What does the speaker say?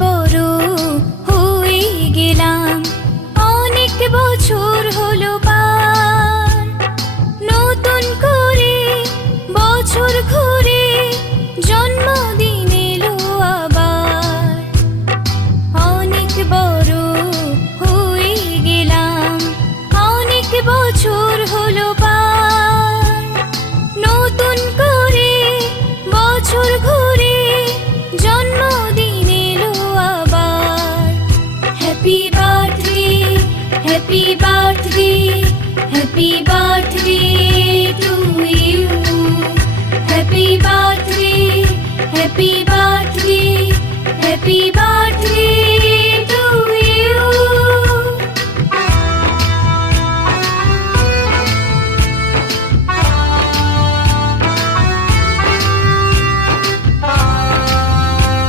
বড় হয়ে গেলাম, অনেক বছর হলো পার। নতুন করে বছর ঘুরে জন্মদিন এলো আবার। অনেক বড় হয়ে গেলাম, অনেক বছর হলো পার। নতুন করে বছর ঘুরে জন্মদিন এলো আবার। Happy birthday, happy birthday, happy birthday to you. Happy birthday, happy birthday, happy